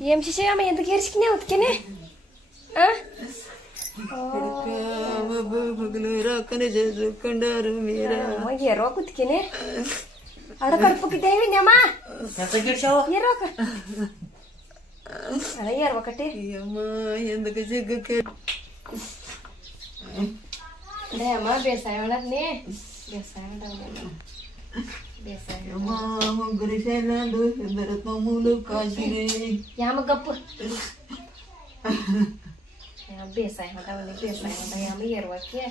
Iem și am mai întâlnit și cine uite a? Mă ero cu tine. Ada karpu kita ini nyama. Kata girshaw. Ero ka. Ada ero kate. Yama endaka jegake. Nyama biasa mana ne? Biasa mana ne? Biasa. Yama mangrishelando endaratno mulu kashire. Yama gappu. Yama biasa mana biasa mana yama ero ke.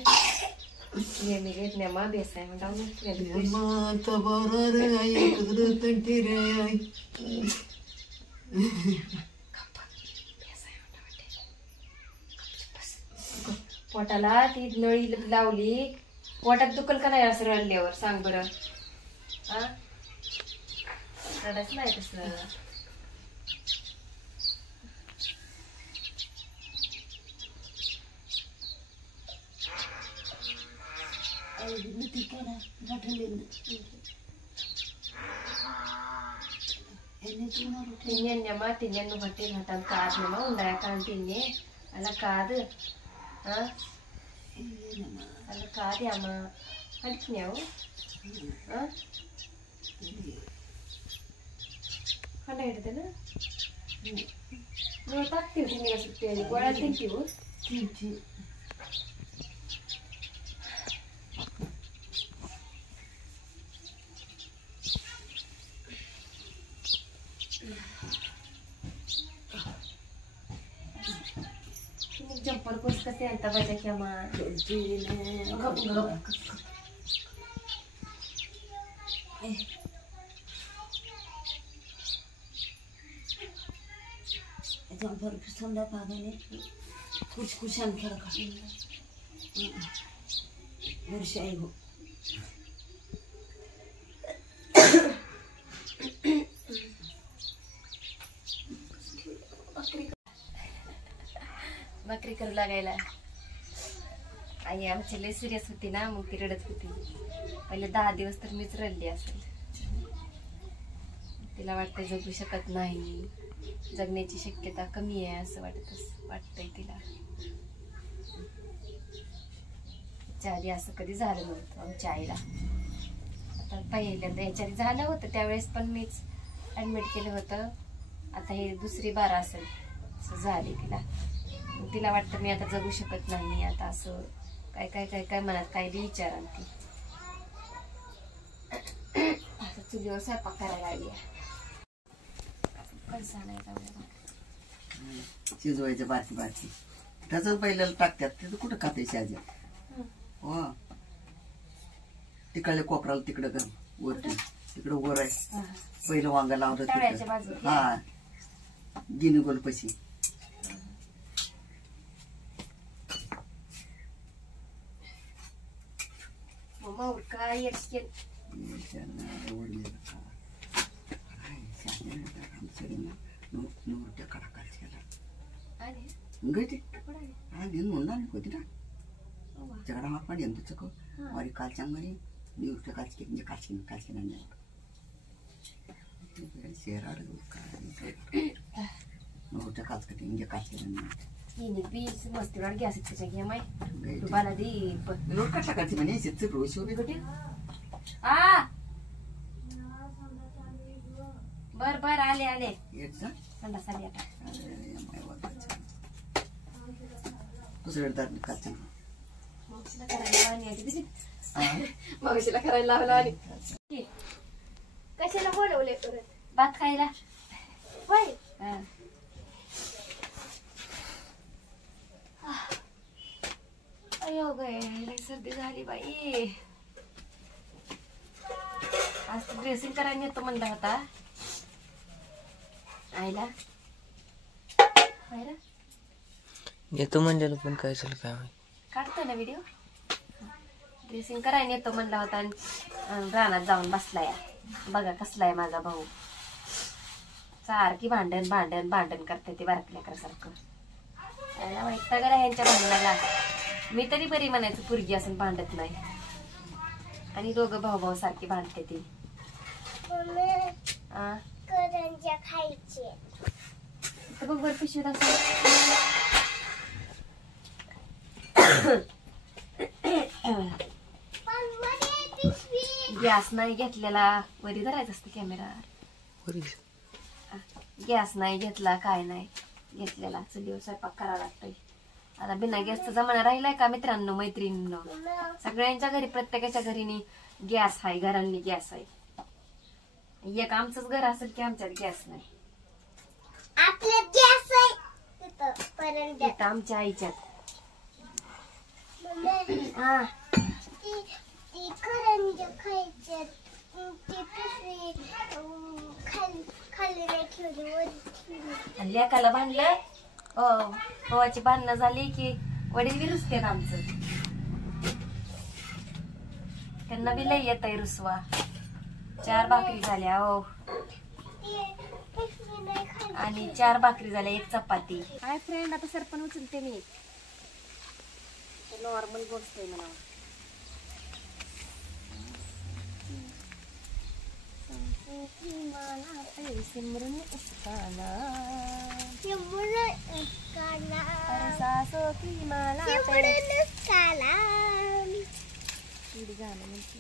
ये मेरे इतने माँ base है मैं down Yama tabarare ay kudratantire ay. पोटाला ती नळी लावली पोटात दुखल का नाही असं रडल्यावर सांग बरं हा रडच नाही तसं tinyanya tinyan nu hotel hatan kaad nama undaya kan tinye ala kaad ha ala kaad ya ma hadiknya ha kana edutena no takti tinye sitte gola tintiu tinti jempol kus kasi anta baca kiama jempol kusan dah pakai ni kusan kira kan bersih ibu भाकरी करू लागायला आई आमची लय serious होती ना मग ती रडत होती पहिले 10 दिवस तर मीच रडली असेल तिला वाटतं जगू शकत नाही जगण्याची शक्यता कमी आहे असं वाटतंय तिला त्याच्या आधी असं कधी झालं नव्हतं आमच्या आईला आता पहिल्यांदा याच्या आधी झालं होतं त्यावेळेस पण मीच ऍडमिट केलं होतं आता हे दुसरी बार असेल असं झाले तिला वाटतं मी आता जगू शकत नाही आता असं काय काय काय काय मनात काय बी विचार आणते आता चुलीवर स्वयंपाक करायला लागली पैसा नाही शिजवायचं बारकी बारकी त्याच पहिल्याला टाकतात तिथं कुठं खाते शाजा हो तिकडल्या कोपराला तिकडं कर वरती तिकडं वर आहे पहिलं वांग लावलं तिकडं हा गिनी गोल पशी mau kaya sikit. Enggak deh. Dia nundan kok tidak. Jangan apa dia untuk cakap. Mari kalcang mari. Dia udah kalcing aja. Siara dulu kan. Udah kalcing dia kalcing. Ini bis mesti lagi asik saja mai. Lupa lagi. Lu kata mana sih terus udah gede. Ah. Bar ale. Iya sah. Sanda sali apa? Terus ada kalcing. Mau sila karyawan ya gitu sih. Mau sila karyawan ni. Kasi na bola ulit. Bat kaila. Why? अयो गए लई सर्दी झाली बाई आज dressing करायला येतो म्हणला होता आईला बाहेर येतो म्हणजे पण काय झालं काय काढतो ना व्हिडिओ ड्रेसिंग करायला येतो म्हणला होता आणि रानात जाऊन बसलाय बघा कसलाय माझा भाऊ सारखी भांडण करते ते बारकल्यासारखं याला माहित गला ह्यांच्या भांडणाला मी तरी बरी म्हणायचं पुरगी असून भांडत नाही आणि दोघं भाऊ सारखी भांडते ती करंज्या खायचे इथं बघ बरं पिशवीत असं गॅस नाही घेतलेला. वरी धरायचं असतं कॅमेरा. गॅस नाही घेतला, काय नाही घेतलेला. चुलीवर स्वयंपाक करावा लागतोय. आता बिना गॅसचा जमाना राहिलाय का मित्रांनो मैत्रिणींनो? सगळ्यांच्या घरी प्रत्येकाच्या घरीनी गॅस आहे, घरांनी गॅस आहे. एक आमचंच घर असेल की आमच्यात गॅस नाही. आपल्यात गॅस आहे इथं आमच्या आईच्यात. हा ती करंज खायच्यात ती पिशवी खाली नाही ठेवली, वर ठेवली. आणि लेकाला बांधलं भावाची बांधणं झाली की वडील बी रुसतात आमचं. त्यांना बी लई येत आहे रुसवा. 4 भाकरी झाल्या हो ती पिशवी नाही खाली. आणि 4 भाकरी झाल्या, 1 चपाती. हाय फ्रेंड, आता सरपण उचलते मी. नॉर्मल गोष्ट आहे म्हणा. सिमरन उसकाना अरे सासो की मला गाणं म्हणते.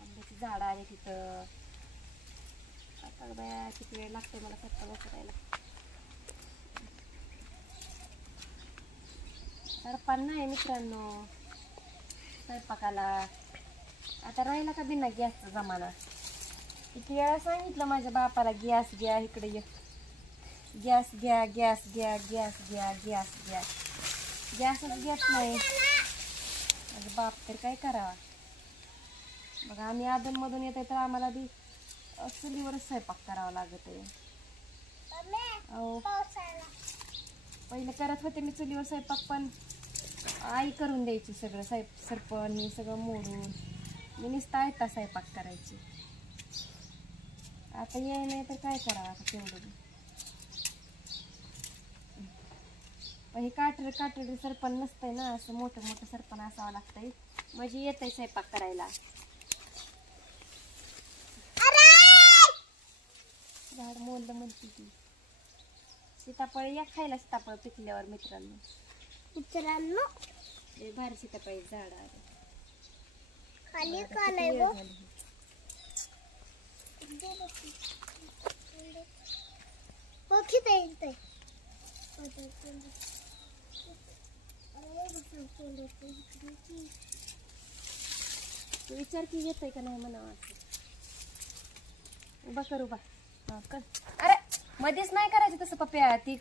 आंब्याची झाड आले तिथं. आता बाया किती वेळ लागते मला स्वतः करायला. सरपण नाही मित्रांनो स्वयंपाकाला. आता राहिला का बिना गॅसचा जमाना. किती वेळा सांगितलं माझ्या बापाला गॅस घ्या, इकडे ये, गॅस घ्या, गॅस घ्या, गॅस घ्या, गॅस घ्या. गॅसच घेत नाही माझा बाप. तर काय करावा बघा. आम्ही अधूनमधून येतोय तर आम्हाला बी चुलीवरच स्वयंपाक करावा लागत आहे. अहो पहिले करत होते मी चुलीवर स्वयंपाक, पण आई करून द्यायची सगळं. सरपण हे सगळं मोडून मी नुसता आयता स्वयंपाक करायची. आता ये नाही तर काय करावं आता तेवढं. पण हे काटेरी सरपण नसतंय ना, असं मोठं मोठं सरपण असावं लागतंय म्हणजे येतंय स्वयंपाक करायला. झाड मोडलं म्हणते ती. सीताफळ या खायला, सीताफळ पिकल्यावर मित्रांनो. लय भारी सीताफळ झाड आहे. खाली आता का किती नाही वेळ गो? झाली. हो किती येते तू विचार की येतंय का नाही म्हणावं. उभा कर उभा. हा कर. अरे मध्येच नाही करायचं तसं पप्या. ती